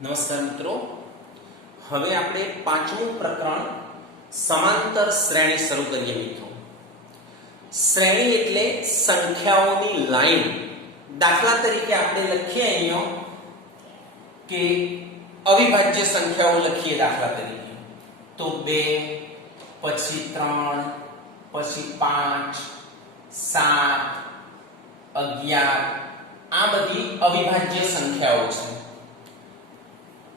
નમસ્કાર મિત્રો, હવે આપણે પાંચમું પ્રકરણ સમાંતર શ્રેણી શરૂ કરીએ મિત્રો. શ્રેણી એટલે સંખ્યાઓની લાઈન. દાખલા તરીકે આપણે લખીએ અહીંયા કે અવિભાજ્ય સંખ્યાઓ લખીએ. દાખલા તરીકે તો 2, પછી 3, પછી 5, 7, 11 આ બધી અવિભાજ્ય સંખ્યાઓ છે.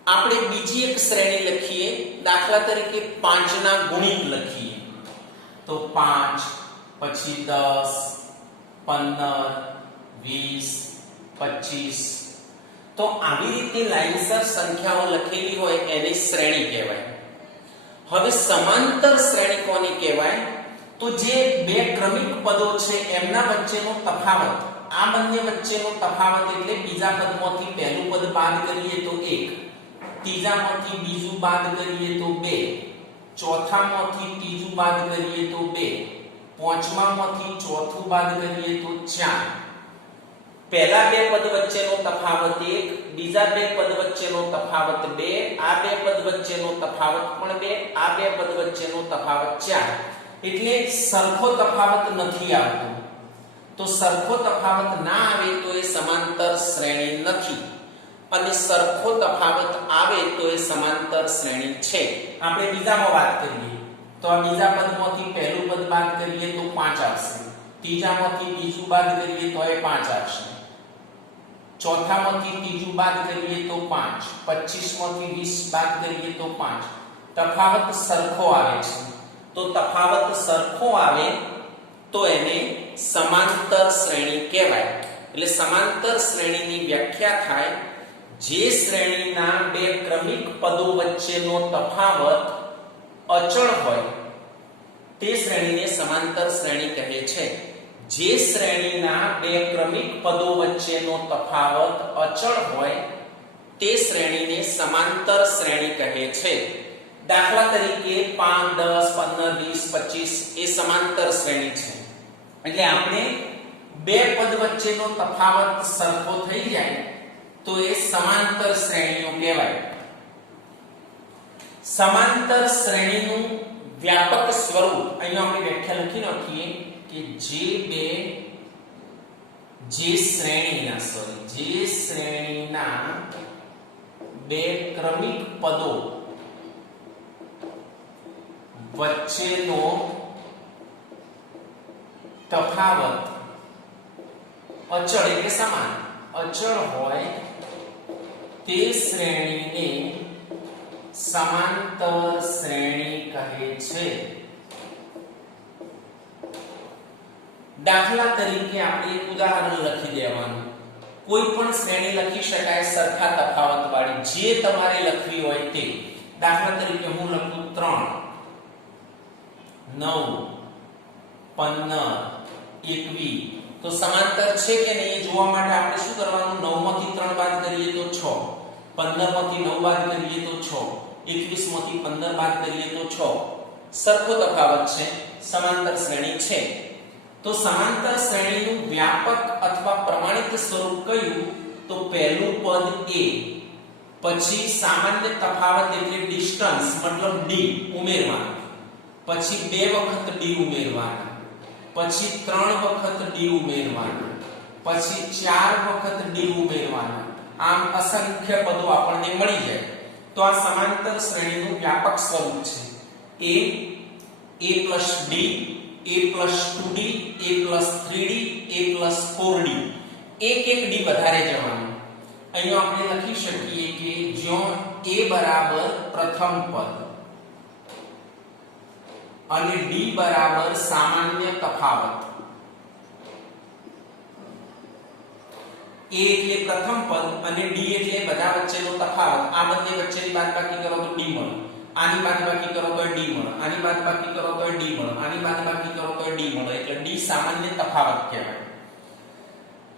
આપણે બીજી એક શ્રેણી લખીએ. દાખલા તરીકે 5 ના ગુણિત લખીએ તો 5, પછી 10, 15, 20, 25. તો આવી રીતે લાઈનસર સંખ્યાઓ લખેલી હોય એને શ્રેણી કહેવાય. હવે સમાંતર શ્રેણી કોને કહેવાય? તો જે બે ક્રમિક પદો છે એમના વચ્ચેનો તફાવત. આ બંને વચ્ચેનો તફાવત એટલે બીજા પદમાંથી પહેલું પદ બાદ કરીએ તો 1, ત્રીજામાંથી બીજું બાદ કરીએ તો 2, ચોથામાંથી ત્રીજું બાદ કરીએ તો 2, પાંચમામાંથી ચોથું બાદ કરીએ તો 4. પહેલા બે પદ વચ્ચેનો તફાવત 1, બીજા બે પદ વચ્ચેનો તફાવત 2, આ બે પદ વચ્ચેનો તફાવત પણ 2, આ બે પદ વચ્ચેનો તફાવત 4. એટલે સરખો તફાવત નથી આવતો. તો સરખો તફાવત ના આવે તો એ સમાંતર શ્રેણી નથી, અને સરખો તફાવત આવે તો એ સમાંતર શ્રેણી છે. આપણે બીજામાં વાત કરીએ તો આ બીજા પદમાંથી પહેલું પદ બાદ કરીએ તો 5 આવશે, ત્રીજામાંથી બીજું બાદ કરીએ તો એ 5 આવશે, ચોથામાંથી ત્રીજું બાદ કરીએ તો 5, 25માંથી 20 બાદ કરીએ તો 5. તફાવત સરખો આવે છે. તો તફાવત સરખો આવે તો એને સમાંતર શ્રેણી કહેવાય. એટલે સમાંતર શ્રેણીની વ્યાખ્યા થાય જે શ્રેણીના બે ક્રમિક પદો વચ્ચેનો તફાવત અચળ હોય તે શ્રેણીને સમાંતર શ્રેણી કહે છે. જે શ્રેણીના બે ક્રમિક પદો વચ્ચેનો તફાવત અચળ હોય તે શ્રેણીને સમાંતર શ્રેણી કહે છે. દાખલા તરીકે 5, 10, 15, 20, 25 એ સમાંતર શ્રેણી છે. એટલે આપણે બે પદ વચ્ચેનો તફાવત સરખો થઈ જાય તો એ સમાંતર શ્રેણીઓ કહેવાય. સમાંતર શ્રેણીનું વ્યાપક સ્વરૂપ અહીંયા આપણે વ્યાખ્યા લખી નાખીએ કે જે શ્રેણીના બે ક્રમિક પદો વચ્ચેનો તફાવત અચળ એટલે સમાન અચળ હોય તે શ્રેણીને સમાંતર શ્રેણી કહે છે. દાખલા તરીકે આપણે એક ઉદાહરણ લખી દેવાનું. કોઈ પણ શ્રેણી લખી શકાય સરખા તફાવત વાળી, જે તમારે લખવી હોય તે. દાખલા તરીકે હું લખું 3, 9, 15, 21. તો સમાંતર છે કે નહીં એ જોવા માટે આપણે શું કરવાનું? 9 માંથી 3 બાદ કરીએ તો 6, 15 માંથી 9 બાદ કરીએ તો 6, 21 માંથી 15 બાદ કરીએ તો 6. સરખો તફાવત છે, સમાંતર શ્રેણી છે. તો સમાંતર શ્રેણીનું વ્યાપક અથવા પ્રમાણિત સ્વરૂપ કયું? તો પહેલું પદ a, પછી સામાન્ય તફાવત એટલે ડિસ્ટન્સ મતલબ d ઉમેરવાનું, પછી 2 વખત d ઉમેરવાનું, પછી 3 વખત d ઉમેરવાનું, પછી 4 વખત d ઉમેરવાનું. આમ અસંખ્ય પદો આપણને મળી જાય. તો આ સમાંતર શ્રેણીનું વ્યાપક સ્વરૂપ છે. a plus d, a plus 2d, a plus 3d, a plus 4d. એક d વધારે જવાનું. અહીંયા આપણે લખી શકીએ કે જ્યાં a બરાબર પ્રથમ પદ અને d બરાબર સામાન્ય તફાવત. a એટલે પ્રથમ પદ અને d એટલે બધા વચ્ચેનો તફાવત. આ બંને વચ્ચેની બાદબાકી કરો તો d મળે, આની બાદબાકી કરો તો d મળે, આની બાદબાકી કરો તો d મળે, આની બાદબાકી કરો તો d મળે. એટલે d સામાન્ય તફાવત કહેવાય.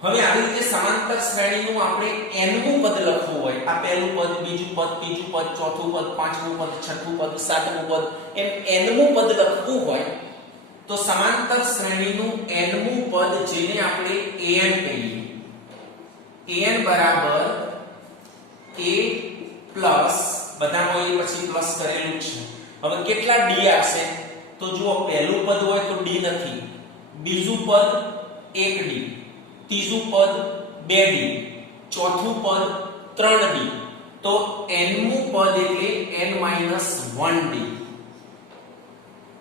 હવે આવી રીતે સમાંતર શ્રેણીનું આપણે nમું પદ લખવું હોય, આ પહેલું પદ, બીજું પદ, ત્રીજું પદ, ચોથું પદ, પાંચમું પદ, છઠ્ઠું પદ, સાતમું પદ એમ nમું પદ લખવું હોય તો સમાંતર શ્રેણીનું nમું પદ જેને આપણે an કહીએ, an બરાબર a પ્લસ બધામાં એ પછી પ્લસ કરેલું છે. હવે કેટલા ડી આવશે? તો જુઓ પહેલું પદ હોય તો ડી નથી, બીજું પદ 1 ડી, ત્રીજું પદ 2 ડી, ચોથું પદ 3 ડી. તો n મું પદ એટલે n-1 ડી.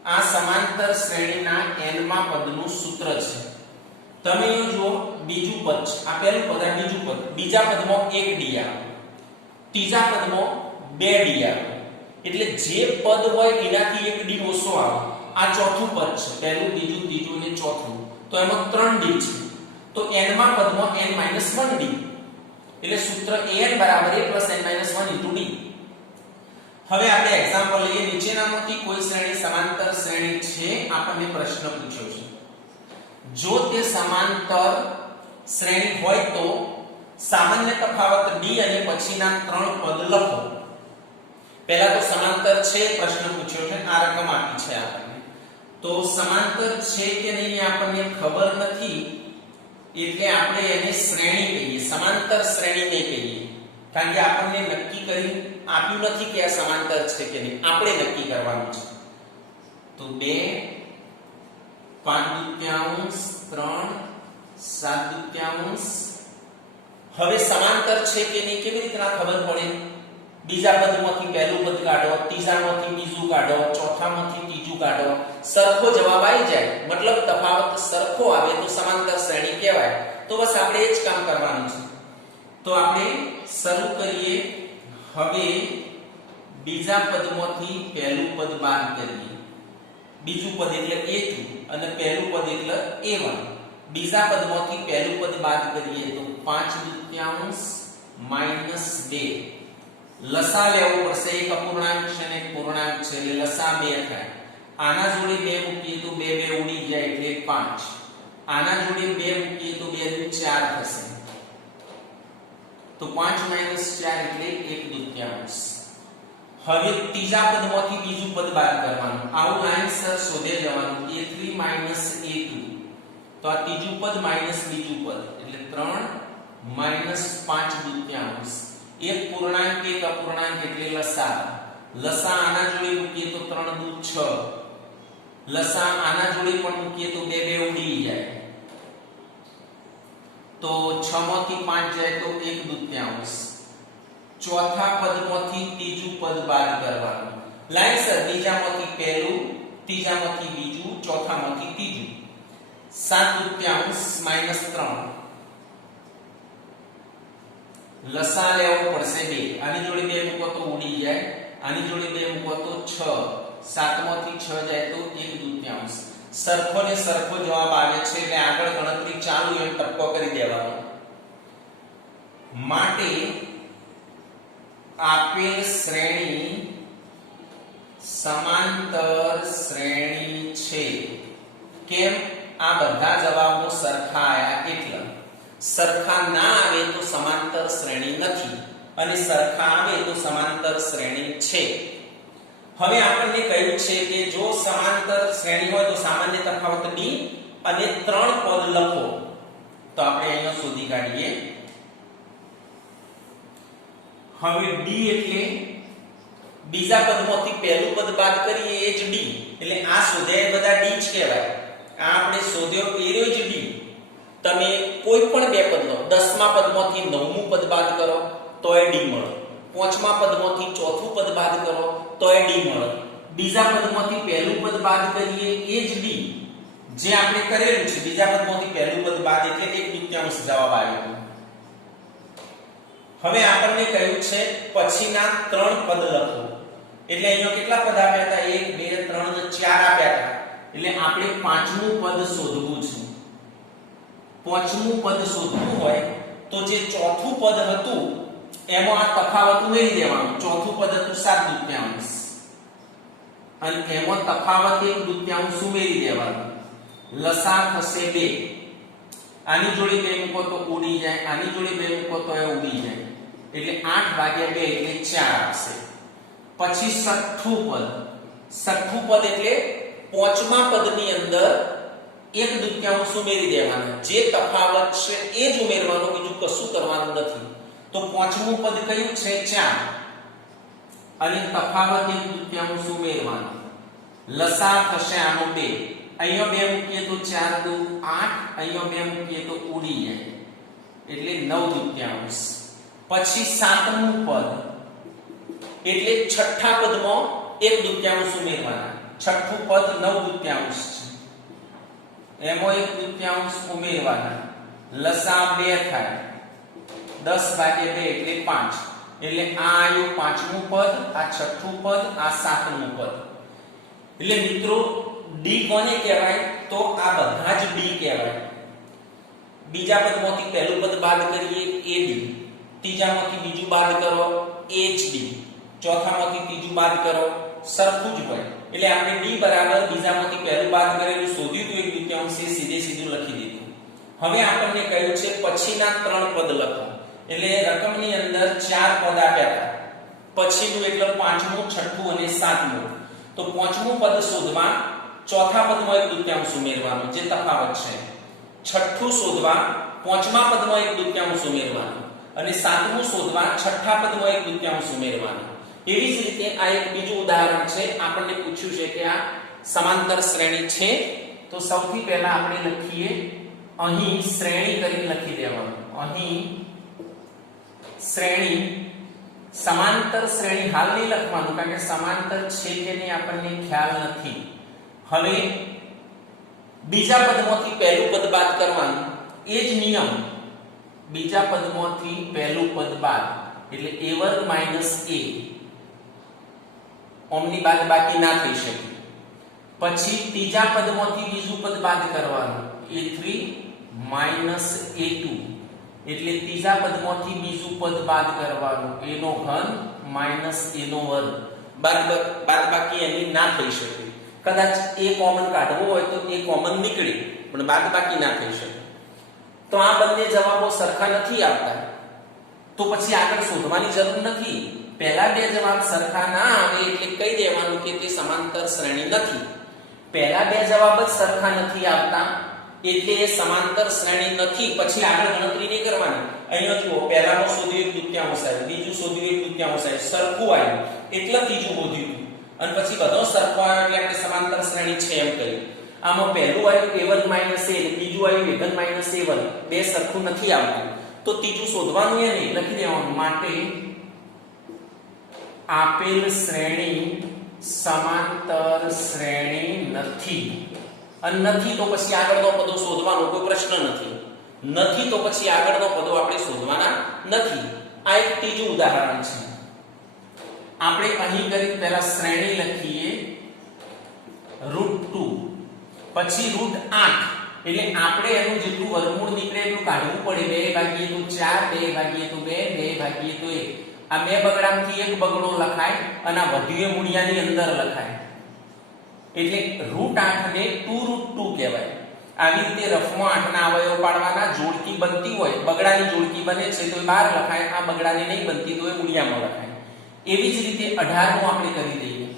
આ સમાંતર શ્રેણીના n મા પદનું સૂત્ર છે. તમે અહીં જુઓ બીજું પદ છે, આ પહેલું પદ, આ બીજું પદ. બીજા પદમાં 1 ડી આવે, ત્રીજા પદમાં 2 ડી આવે. એટલે જે પદ હોય એનાથી 1 ડી ઓછો આવે. આ ચોથું પદ છે, પહેલું, બીજું, ત્રીજું અને ચોથું. તો એમાં 3 ડી છે. તો n મા પદમાં n-1 ડી. એટલે સૂત્ર an બરાબર a + n-1 * d. હવે આપણે એક્ઝામ્પલ લઈએ. નીચેનામાંથી કોઈ શ્રેણી સમાંતર શ્રેણી છે? આપણને પ્રશ્ન પૂછ્યો છે. જો તે સમાંતર શ્રેણી હોય તો સામાન્ય તફાવત d અને પછીના 3 પદ લખો. પહેલા તો સમાંતર છે પ્રશ્ન પૂછ્યો છે, આ રકમ આપી છે આપણને. તો સમાંતર છે કે નહીં આપણને ખબર નથી, એટલે આપણે એને શ્રેણી કહીએ, સમાંતર શ્રેણી નહીં કહીએ. કારણ કે આપણને નક્કી કરી આપ્યું નથી કે આ સમાંતર છે કે નહીં, આપણે નક્કી કરવાનું છે. તો 2 5/2 3 7/2. હવે સમાંતર છે કે નહીં કેવી રીતના ખબર પડે? બીજા પદમાંથી પહેલું પદ કાઢો, ત્રીજામાંથી બીજું કાઢો, ચોથામાંથી ત્રીજું કાઢો. સરખો જવાબ આવી જાય, મતલબ તફાવત સરખો આવે તો સમાંતર શ્રેણી કહેવાય. તો બસ આપણે એ જ કામ કરવાનું છે. તો આપણે શરૂ કરીએ. હવે બીજા પદમાંથી પહેલું પદ બાદ કરીએ. બીજું પદ એટલે a2 અને પહેલું પદ એટલે a1. બીજા પદમાંથી પહેલું પદ બાદ કરીએ તો 5/2 - 2. લસા લેવો પડશે. એક અપૂર્ણાંક છે અને એક પૂર્ણાંક છે એટલે લસા 2 થાય. આના જોડે 2 મૂકીએ તો 2 ઉડી જાય એટલે 5. આના જોડે 2 મૂકીએ તો 2 * 4 થશે. તો 5 - 4 એટલે 1/2. હવે ત્રીજા પદમાંથી બીજું પદ બાદ કરવાનું. આવું લાઈનસર શોધે જવાનું. a3 - a2. તો આ ત્રીજું પદ માઈનસ બીજું પદ એટલે 3 - 5/2. એક પૂર્ણાંક એક અપૂર્ણાંક એટલે લસા. લસા આના જોડે મૂકીએ તો 3 × 6. લસા આના જોડે પણ મૂકીએ તો 2 ઉડી જાય. તો 6 માંથી 5 જાય તો 1/2. ચોથા પદમાંથી ત્રીજું પદ બાદ કરવાનું. લાઈનસર બીજામાંથી પહેલું, ત્રીજામાંથી બીજું, ચોથામાંથી ત્રીજું. 7/2 - 3. લસા લેવો પડશે 2. આની જોડે 2 મૂકો તો ઉડી જાય. આની જોડે 2 મૂકો તો 6. 7 માંથી 6 જાય તો 1/2. સરખો ને સરખો જવાબ આવે છે એટલે આગળ ગણતરી ચાલુ એમ ટપકો કરી દેવાનો. માટે આપેલ શ્રેણી સમાંતર શ્રેણી છે. કેમ? આ બધા જવાબો સરખા આયા એટલે. સરખા ના આવે તો સમાંતર શ્રેણી નથી અને સરખા આવે તો સમાંતર શ્રેણી છે. હવે આપણને કહ્યું છે કે જો સમાંતર શ્રેણી હોય તો સામાન્ય તફાવત d અને 3 પદ લખો. તો આપણે અહીંયા શોધી કાઢીએ. હવે d એટલે બીજા પદમાંથી પહેલું પદ બાદ કરીએ એ જ d. એટલે આ શોધ્યા બધા d જ કહેવાય. આ આપણે શોધ્યો એ જ d. તમે કોઈ પણ બે પદ લો. 10મા પદમાંથી 9મું પદ બાદ કરો તોય d મળે. 5મા પદમાંથી ચોથું પદ બાદ કરો તોય d મળે. બીજા પદમાંથી પહેલું પદ બાદ કરીએ એ જ d જે આપણે કરેલું છે. બીજા પદમાંથી પહેલું પદ બાદ એટલે 1/2 જવાબ આવ્યો. હવે આપણને કહ્યું છે પછીના 3 પદ લખો. એટલે અહીંયા કેટલા પદ આપ્યા હતા? 1 2 3 અને 4 આપ્યા હતા. એટલે આપણે 5મું પદ શોધવું છે. 5મું પદ શોધવું હોય તો જે ચોથું પદ હતું એમાં આ તફાવત ઉમેરી દેવાનું. ચોથું પદ હતું 7/2 અને એમાં તફાવત 1/2 ઉમેરી દેવાનું. લસા થશે 2. આની જોડે 2 મૂકો તો ઉડી જાય. આની જોડે 2 મૂકો તો એ ઉડી જાય. એટલે 8/2 એટલે 4 આવશે. પછી છઠ્ઠું પદ. છઠ્ઠું પદ એટલે 5મા પદની અંદર 1/2 ઉમેરી દેવાના. જે તફાવત છે એ જ ઉમેરવાનો, બીજું કશું કરવાનું નથી. તો 5મું પદ કયું છે? 4. અને તફાવત 1/2 ઉમેરવાનો. લસા થશે આનો 2. અહીંયા 2 મૂકીએ તો 4 દુ 8, અહીંયા 2 મૂકીએ તો ઉડી જાય એટલે 9/2. પછી સાતમું પદ એટલે છઠ્ઠા પદમાં 1/2 ઉમેરવાના. છઠ્ઠું પદ 9/2 છે, એમાં 1/2 ઉમેરવાના. લસા 2 થાય, 10/2 એટલે 5. એટલે આ આવ્યું પાંચમું પદ, આ છઠ્ઠું પદ, આ સાતમું પદ. એટલે મિત્રો ડી કોને કહેવાય? તો આ બધા જ ડી કહેવાય. બીજા પદમાંથી પહેલું પદ બાદ કરીએ એ ડી, ત્રીજામાંથી બીજું બાદ કરો એચ ડી, ચોથામાંથી ત્રીજું બાદ કરો સરખું જ હોય. એટલે આપણે ડી બરાબર બીજામાંથી પહેલું બાદ કરેલું શોધ્યું તો 1/2 સીધે સીધું લખી દીધું. હવે આપણને કહ્યું છે પછીના 3 પદ લખો. એટલે રકમની અંદર 4 પદ આપ્યા હતા. પછીનું એટલે પાંચમું, છઠ્ઠું અને સાતમું. તો પાંચમું પદ શોધવા ચોથા પદમાં 1/2 ઉમેરવાનું, જે તફાવત છે. છઠ્ઠું શોધવા પાંચમા પદમાં 1/2 ઉમેરવાનું અને સાતમું શોધવા છઠ્ઠા પદમાં 1/2 ઉમેરવાનું. એવી જ રીતે આ એક બીજું ઉદાહરણ છે. આપણને પૂછ્યું છે કે આ સમાંતર શ્રેણી છે. તો સૌથી પહેલા આપણે લખીએ, અહીં શ્રેણી કરીને લખી દેવાનું. અહીં શ્રેણી, સમાંતર શ્રેણી હાલ નહીં લખવાનું કારણ કે સમાંતર છે કે નહીં આપણને ખ્યાલ નથી. હવે બીજા પદમાંથી પહેલું પદ બાદ કરવાનું. એ જ નિયમ, બીજા પદમાંથી પહેલું પદ બાદ એટલે a1 - a. ઓમની બાદ બાકી ના થઈ શકે. પછી ત્રીજા પદમાંથી બીજું પદ બાદ કરવાનું, a3 - a2 એટલે ત્રીજા પદમાંથી બીજું પદ બાદ કરવાનું, a નો ઘન - a નો વર્ગ. બાદ બાકી એની ના થઈ શકે. કદાચ a કોમન કાઢવો હોય તો a કોમન નીકળે પણ બાદ બાકી ના થઈ શકે. તો આ બંને જવાબો સરખા નથી આવતા તો પછી આગળ શોધવાની જરૂર નથી. પહેલા બે જવાબ સરખા ના આવે એટલે કહી દેવાનું કે તે સમાંતર શ્રેણી નથી. પહેલા બે જવાબ જ સરખા નથી આવતા એટલે એ સમાંતર શ્રેણી નથી. પછી આગળ ગણતરી નહીં કરવાની. અહીંયા જુઓ, પહેલામાં શોધ્યું 1/2 આવ્યું, બીજું શોધ્યું 1/2 આવ્યું, સરખું આવ્યું એટલે ત્રીજું શોધ્યું અને પછી બધો સરખો આવ્યો એટલે આપણે સમાંતર શ્રેણી છે એમ કહ્યું. આમાં પહેલું આવ્યું a1 - a, બીજું આવ્યું a1 - a1, બે સરખું નથી આવતું તો ત્રીજું શોધવાનું એ નહીં, લખી દેવાનું. માટે આપેલ શ્રેણી સમાંતર શ્રેણી નથી. અને નથી તો પછી આગળનો પદો શોધવાનો કોઈ પ્રશ્ન નથી. નથી તો પછી આગળનો પદો આપણે શોધવાના નથી. આ એક ત્રીજું ઉદાહરણ છે. આપણે અહીં કરી પહેલા શ્રેણી લખીએ √2, પછી √8 એટલે આપણે એનું જેટલું વર્ગમૂળ નીકળે એટલું કાઢવું પડે. 2 / 4, 2 / 2, 2 / 1. આ બે બગડામાંથી એક બગડો લખાય અને આ વધ્યું મૂળિયાની અંદર લખાય એટલે √8 ને 2√2 કહેવાય. આવી રીતે રફમાં 8 ના અવયવ પાડવાના. જોડકી બનતી હોય, બગડાની જોડકી બને છે તો 12 લખાય, આ બગડાની નહીં બનતી તો એ મૂળિયામાં લખાય. એવી જ રીતે 18 નું આપણે કરી દઈએ.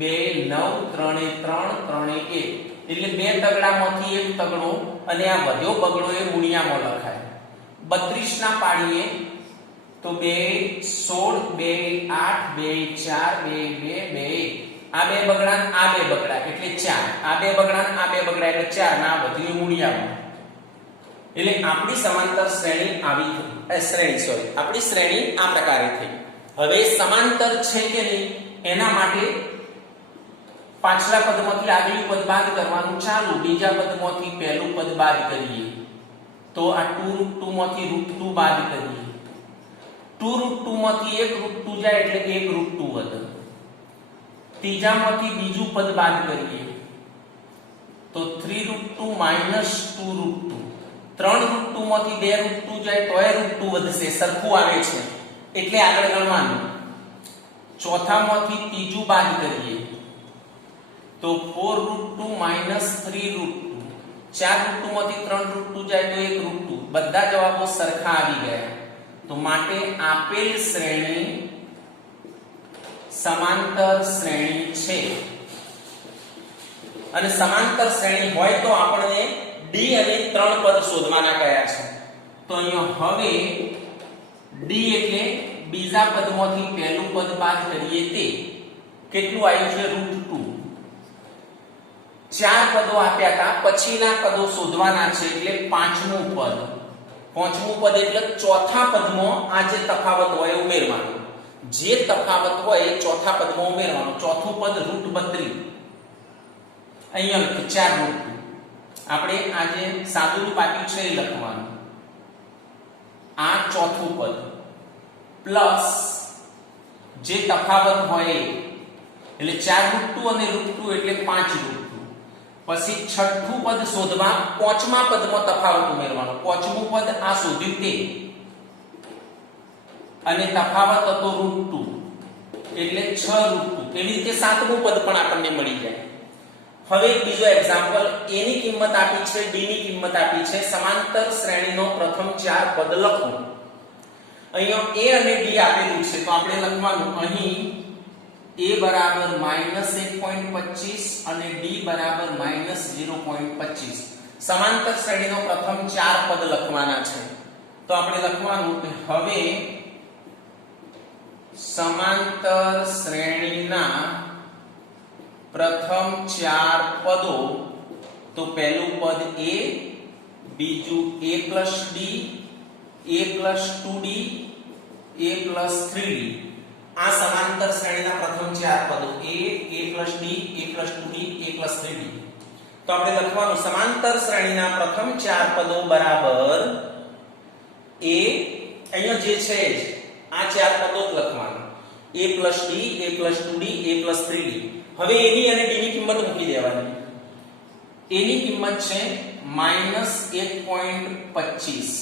2 9 3 3 3 1 એટલે બે તગડામાંથી એક તગડો અને આ વધ્યો બગડો એ મૂળિયામાં લખાય. 32 ના પાડીએ તો 2 16 2 8 2 4 2 2 2 આ બે બગડા આ બે બગડા એટલે 4, આ બે બગડા આ બે બગડા એટલે 4 ના વધ્યું મૂળિયામાં. એટલે આપણી સમાંતર શ્રેણી આપણી શ્રેણી આ પ્રકારે થઈ. હવે સમાંતર છે કે નહીં એના માટે પાછલા પદમાંથી આગલું પદ બાદ કરવાનું ચાલુ. બીજા પદમાંથી પહેલું પદ બાદ કરીએ તો આ 2√2 માંથી √2 બાદ કરીએ. 2√2 માંથી 1√2 જાય એટલે 1√2 વધે. ત્રીજામાંથી બીજું પદ બાદ કરીએ તો 3√2 - 2√2. 3√2 માંથી 2√2 જાય તો √2 વધશે, સરખું આવે છે એટલે આગળ ગણવાનું. ચોથામાંથી ત્રીજું બાદ કરીએ તો 4√2 - 3√2. 4√2 માંથી 3√2 જાય તો 1√2. બધા જવાબો સરખા આવી ગયા. તો માટે આપેલ શ્રેણી સમાંતર શ્રેણી છે. અને સમાંતર શ્રેણી હોય તો આપણને ડી અને 3 પદ શોધવાના કયા છે. તો અહીંયા હવે ડી એટલે બીજા પદમાંથી પહેલું પદ બાદ કરીએ તે કેટલું આવ્યું છે √2. ચાર પદો આપ્યા હતા, પછીના પદો શોધવાના છે એટલે પાંચમું પદ. પાંચમું પદ એટલે ચોથા પદમાં આ જે તફાવત હોય ઉમેરવાનો. જે તફાવત હોય એ ચોથા પદમાં ઉમેરવાનો. ચોથું પદ √32. અહીંયા લખી 4 √2. આપણે આ જે સાદું રૂપ આપ્યું છે એ લખવાનું. આ ચોથું પદ પ્લસ જે તફાવત હોય એટલે 4 √2 અને √2 એટલે 5 √2. પછી છઠ્ઠું પદ શોધવા પાંચમા પદમાં તફાવત ઉમેરવાનો. પાંચમું પદ આ શોધ્યું તે અને તફાવત હતો √2 એટલે 6 √2. એવી રીતે સાતમું પદ પણ આપણને મળી જાય. હવે બીજો એક્ઝામ્પલ, a ની કિંમત આપી છે, b ની કિંમત આપી છે. સમાંતર શ્રેણીનો પ્રથમ ચાર પદ લખો. અહીંયા a અને d આપેલું છે તો આપણે લખવાનું અહીં a બરાબર -1.25 અને d બરાબર -0.25. સમાંતર શ્રેણીનો પ્રથમ ચાર પદ લખવાના છે. તો આપણે લખવાનું કે હવે સમાંતર શ્રેણીના પ્રથમ ચાર પદો, તો પહેલું પદ a, બીજું a+d, a+2d, a+3d. આ સમાંતર શ્રેણીના પ્રથમ ચાર પદો a, a+d, a+2d, a+3d. તો આપણે લખવાનું સમાંતર શ્રેણીના પ્રથમ ચાર પદો બરાબર a, અહીંયા જે છે આ ચાર પદો જ લખવાનું. a+d, a+2d, a+3d. હવે a ની અને d ની કિંમત મૂકી દેવાની. a ની કિંમત છે -1.25.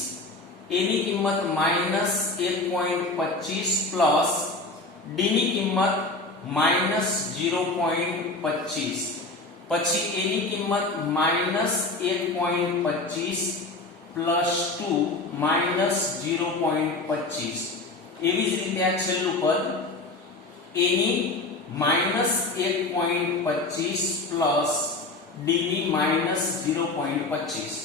a ની કિંમત -1.25 પ્લસ d ની કિંમત -0.25. પછી a ની કિંમત -1.25 પ્લસ 2 -0.25. એવી જ રીતે આ છેલ્લું પદ a ની -1.25 પ્લસ d ની -0.25.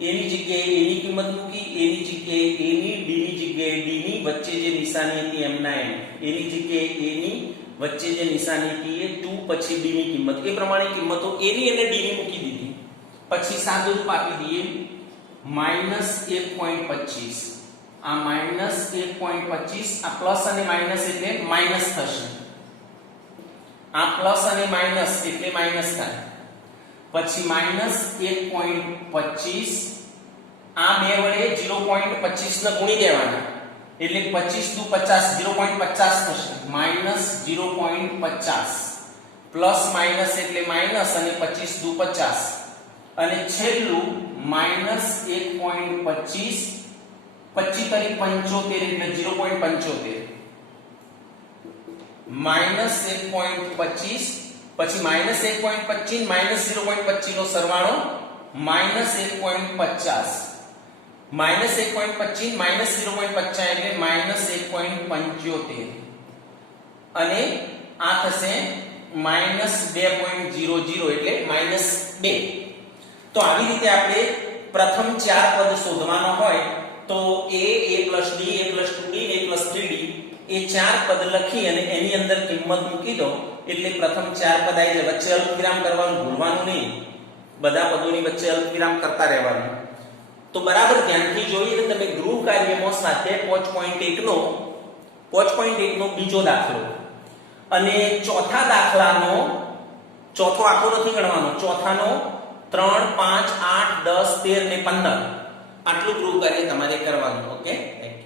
a ની જગ્યાએ a ની કિંમત મૂકી, a ની જગ્યાએ a ની, d ની જગ્યાએ d ની, વચ્ચે જે નિશાની હતી એમના એમ. a ની જગ્યાએ a ની, વચ્ચે જે નિશાની હતી એ 2, પછી d ની કિંમત. એ પ્રમાણે કિંમતો a ની અને d ની મૂકી દીધી. પછી સાદું રૂપ આપી દઈએ -1.25. આ -1.25, આ પ્લસ અને માઈનસ એટલે માઈનસ થશે. આ પ્લસ અને માઈનસ એટલે માઈનસ થાય. પછી -1.25, આ બે વડે 0.25 ને ગુણી દેવાના એટલે 25 દુ 50, 0.50 થશે. -0.50 પ્લસ માઈનસ એટલે માઈનસ અને 25 દુ 50 અને છેલ્લું -1.25, 25 તરી 75 એટલે 0.75. -1.25 પછી -1.25 -0.25 નો સરવાળો -1.50. -1.25 -0.50 એટલે -1.75 અને આ થશે -2.00 એટલે -2. તો આવી રીતે આપણે પ્રથમ ચાર પદ શોધવાનો હોય તો a, a+d, a+2d, a+3d એ ચાર પદ લખી અને એની અંદર કિંમત મૂકી દો એટલે પ્રથમ ચાર પદ આવી જાય. વચ્ચે અલ્પવિરામ કરવાનું ભૂલવાનું નહીં. બધા પદોની વચ્ચે અલ્પવિરામ કરતા રહેવાનું. તો બરાબર ધ્યાનથી જોઈએ તો તમે ગૃહ કાર્યમાં સ્વાધ્યાય 5.1 નો બીજો દાખલો અને ચોથા દાખલાનો ચોથો આખો નથી ગણવાનો, ચોથાનો 3, 5, 8, 10, 13 ને 15 આટલું ગૃહ કાર્ય તમારે કરવાનું. Okay, thank you.